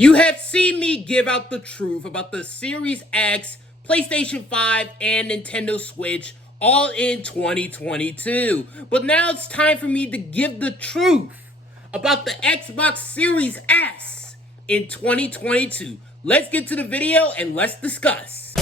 You have seen me give out the truth about the Series X, PlayStation 5, and Nintendo Switch all in 2022. But now it's time for me to give the truth about the Xbox Series S in 2022. Let's get to the video and let's discuss.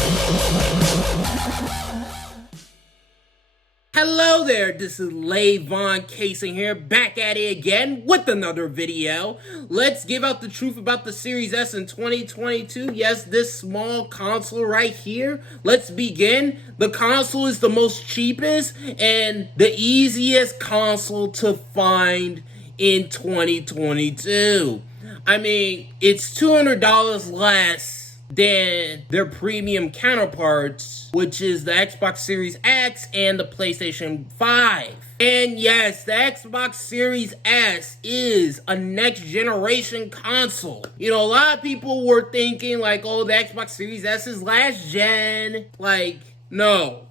Hello there, this is Lavon Cason here, back at it again with another video. Let's give out the truth about the Series S in 2022. Yes, this small console right here. Let's begin. The console is the most cheapest and the easiest console to find in 2022. I mean, it's $200 less than their premium counterparts, which is the Xbox Series X and the PlayStation 5. And yes, the Xbox Series S is a next generation console. You know, a lot of people were thinking like, oh, the Xbox Series S is last gen. Like, no.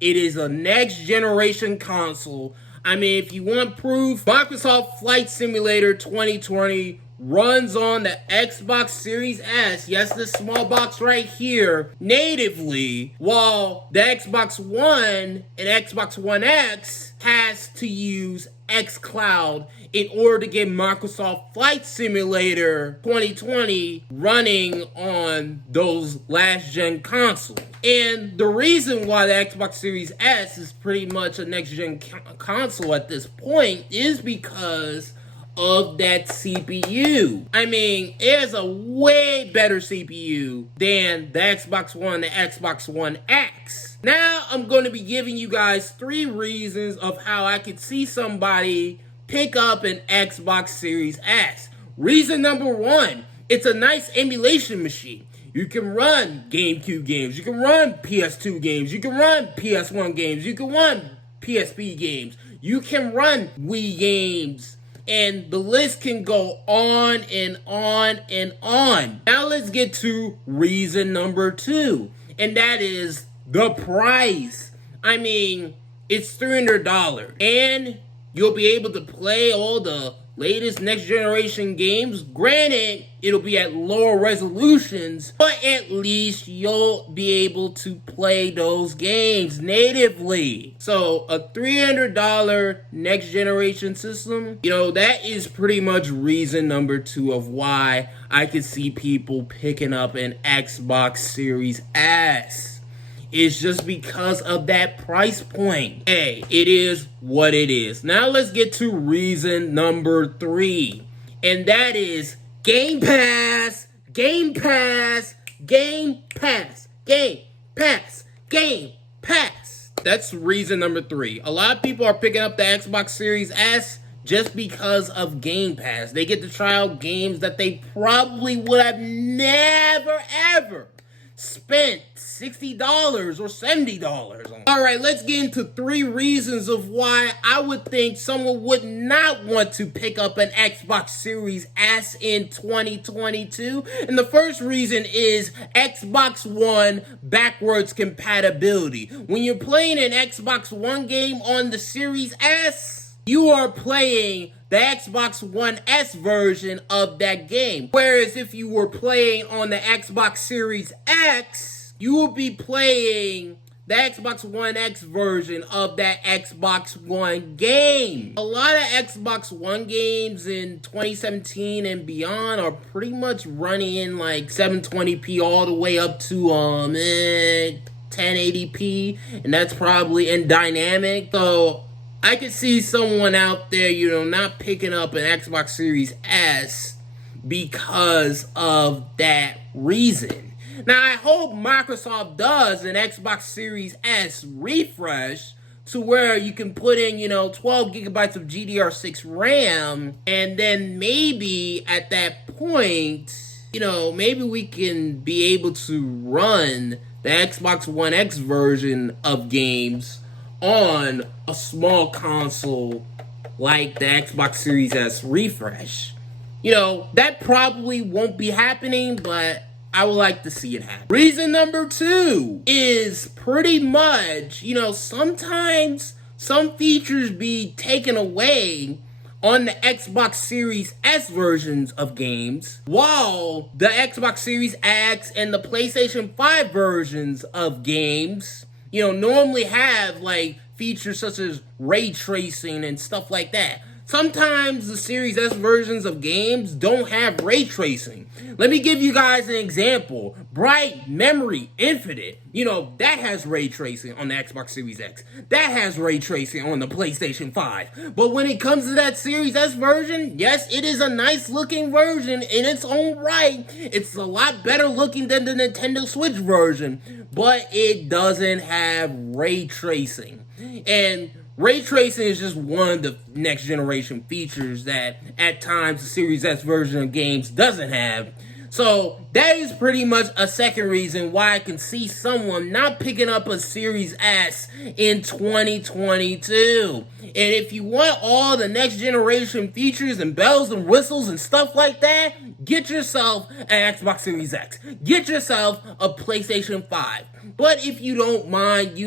It is a next generation console. I mean, if you want proof, Microsoft Flight Simulator 2020 runs on the Xbox Series S, yes, this small box right here, natively, while the Xbox One and Xbox One X has to use xCloud in order to get Microsoft Flight Simulator 2020 running on those last-gen consoles. And the reason why the Xbox Series S is pretty much a next-gen console at this point is because of that CPU. I mean, it has a way better CPU than the Xbox One, the Xbox One X. Now, I'm going to be giving you guys 3 reasons of how I could see somebody pick up an Xbox Series S. Reason number 1, it's a nice emulation machine. You can run GameCube games, you can run PS2 games, you can run PS1 games, you can run PSP games, you can run Wii games, and the list can go on and on and on. Now let's get to reason number 2, and that is the price. I mean, it's $300, and you'll be able to play all the latest next generation games. Granted, it'll be at lower resolutions, but at least you'll be able to play those games natively. So a $300 next generation system, you know, that is pretty much reason number 2 of why I could see people picking up an Xbox Series S. It's just because of that price point. Hey, it is what it is. Now let's get to reason number 3. And that is Game Pass, Game Pass, Game Pass, Game Pass, Game Pass. That's reason number 3. A lot of people are picking up the Xbox Series S just because of Game Pass. They get to try out games that they probably would have never, ever spent $60 or $70 on. Alright, let's get into 3 reasons of why I would think someone would not want to pick up an Xbox Series S in 2022. And the first reason is Xbox One backwards compatibility. When you're playing an Xbox One game on the Series S, you are playing the Xbox One S version of that game. Whereas if you were playing on the Xbox Series X, you will be playing the Xbox One X version of that Xbox One game. A lot of Xbox One games in 2017 and beyond are pretty much running in like 720p all the way up to 1080p, and that's probably in dynamic. So I could see someone out there, you know, not picking up an Xbox Series S because of that reason. Now, I hope Microsoft does an Xbox Series S refresh to where you can put in, you know, 12 gigabytes of GDDR6 RAM, and then maybe at that point, you know, maybe we can be able to run the Xbox One X version of games on a small console like the Xbox Series S refresh. You know, that probably won't be happening, but I would like to see it happen. Reason number 2 is pretty much, you know, sometimes some features be taken away on the Xbox Series S versions of games, while the Xbox Series X and the PlayStation 5 versions of games, normally have like features such as ray tracing and stuff like that. Sometimes the Series S versions of games don't have ray tracing. Let me give you guys an example. Bright Memory Infinite, that has ray tracing on the Xbox Series X. That has ray tracing on the PlayStation 5. But when it comes to that Series S version, yes, it is a nice looking version in its own right. It's a lot better looking than the Nintendo Switch version, but it doesn't have ray tracing. And ray tracing is just one of the next generation features that at times the Series S version of games doesn't have. So that is pretty much a second reason why I can see someone not picking up a Series S in 2022. And if you want all the next generation features and bells and whistles and stuff like that, get yourself an Xbox Series X. Get yourself a PlayStation 5. But if you don't mind,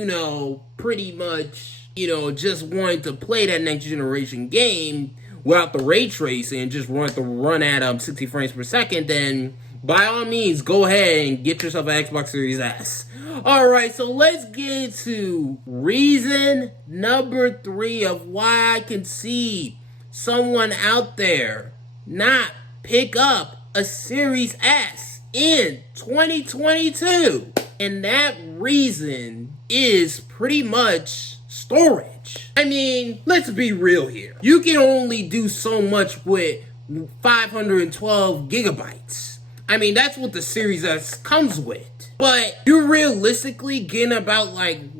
pretty much just wanting to play that next generation game without the ray tracing and just want to run at 60 frames per second, then by all means, go ahead and get yourself an Xbox Series S. Alright, so let's get into reason number 3 of why I can see someone out there not pick up a Series S in 2022. And that reason is pretty much storage. I mean, let's be real here. You can only do so much with 512 gigabytes. I mean, that's what the Series S comes with. But you're realistically getting about like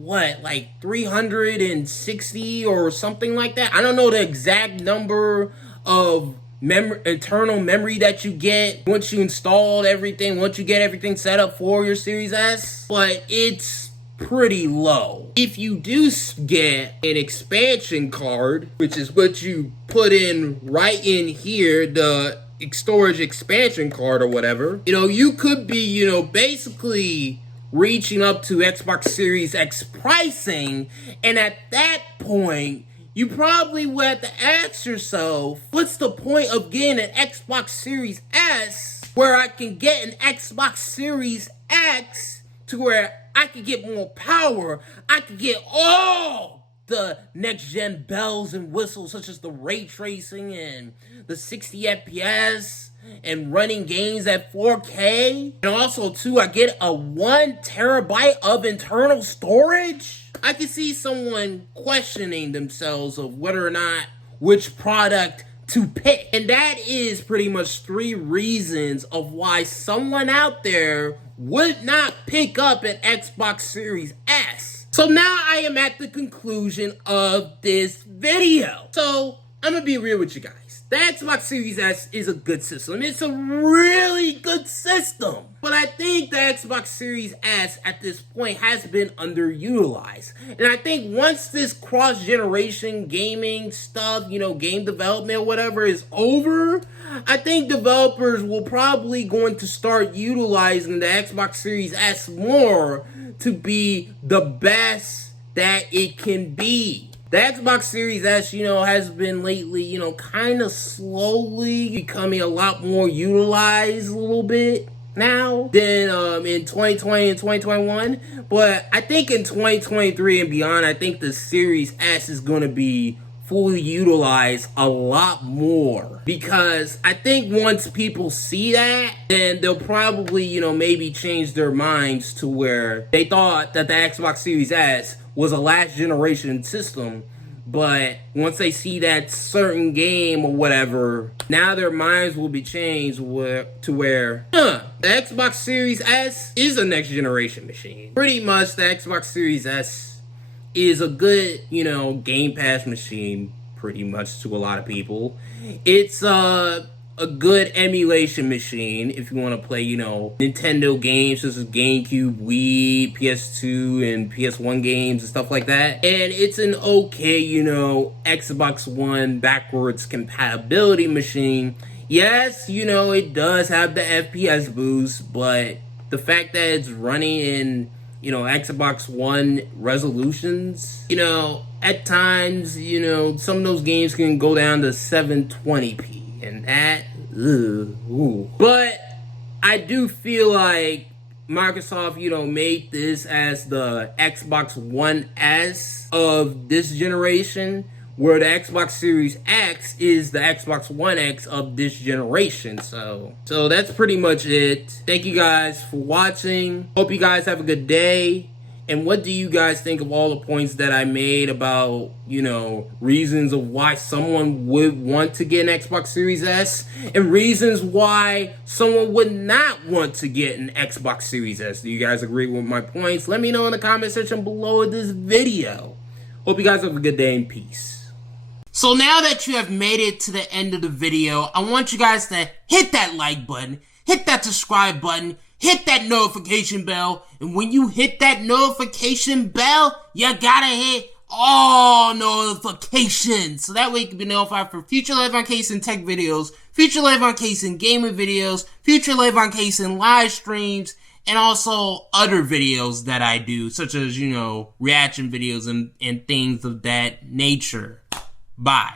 360 or something like that. I don't know the exact number of internal memory that you get once you installed everything, once you get everything set up for your Series S, but it's pretty low. If you do get an expansion card, which is what you put in right in here, the storage expansion card or whatever, you could be, basically reaching up to Xbox Series X pricing, and at that point, you probably would have to ask yourself, what's the point of getting an Xbox Series S where I can get an Xbox Series X to where I could get more power, I could get all the next-gen bells and whistles such as the ray tracing and the 60 FPS and running games at 4K. And also, too, I get a 1 terabyte of internal storage. I can see someone questioning themselves of whether or not which product to pick. And that is pretty much 3 reasons of why someone out there would not pick up an Xbox Series S. So now I am at the conclusion of this video. So I'm gonna be real with you guys. The Xbox Series S is a good system. It's a really good system. But I think the Xbox Series S at this point has been underutilized. And I think once this cross-generation gaming stuff, game development or whatever is over, I think developers will probably going to start utilizing the Xbox Series S more to be the best that it can be. The Xbox Series S, has been lately, kind of slowly becoming a lot more utilized a little bit now than in 2020 and 2021. But I think in 2023 and beyond, I think the Series S is going to be fully utilized a lot more. Because I think once people see that, then they'll probably, maybe change their minds to where they thought that the Xbox Series S was a last generation system, but once they see that certain game or whatever, now their minds will be changed to where the Xbox Series S is a next generation machine. Pretty much the Xbox Series S is a good, Game Pass machine, pretty much to a lot of people. It's a good emulation machine if you want to play, Nintendo games such as GameCube, Wii, PS2, and PS1 games and stuff like that. And it's an okay, Xbox One backwards compatibility machine. Yes, it does have the FPS boost, but the fact that it's running in Xbox One resolutions. At times, some of those games can go down to 720p, and that, ooh. But I do feel like Microsoft, made this as the Xbox One S of this generation, where the Xbox Series X is the Xbox One X of this generation. So that's pretty much it. Thank you guys for watching. Hope you guys have a good day. And what do you guys think of all the points that I made about, reasons of why someone would want to get an Xbox Series S and reasons why someone would not want to get an Xbox Series S? Do you guys agree with my points? Let me know in the comment section below this video. Hope you guys have a good day and peace. So now that you have made it to the end of the video, I want you guys to hit that like button, hit that subscribe button, hit that notification bell, and when you hit that notification bell, you gotta hit all notifications, so that way you can be notified for future Lavon Cason tech videos, future Lavon Cason gaming videos, future Lavon Cason live streams, and also other videos that I do, such as, reaction videos and things of that nature. Bye.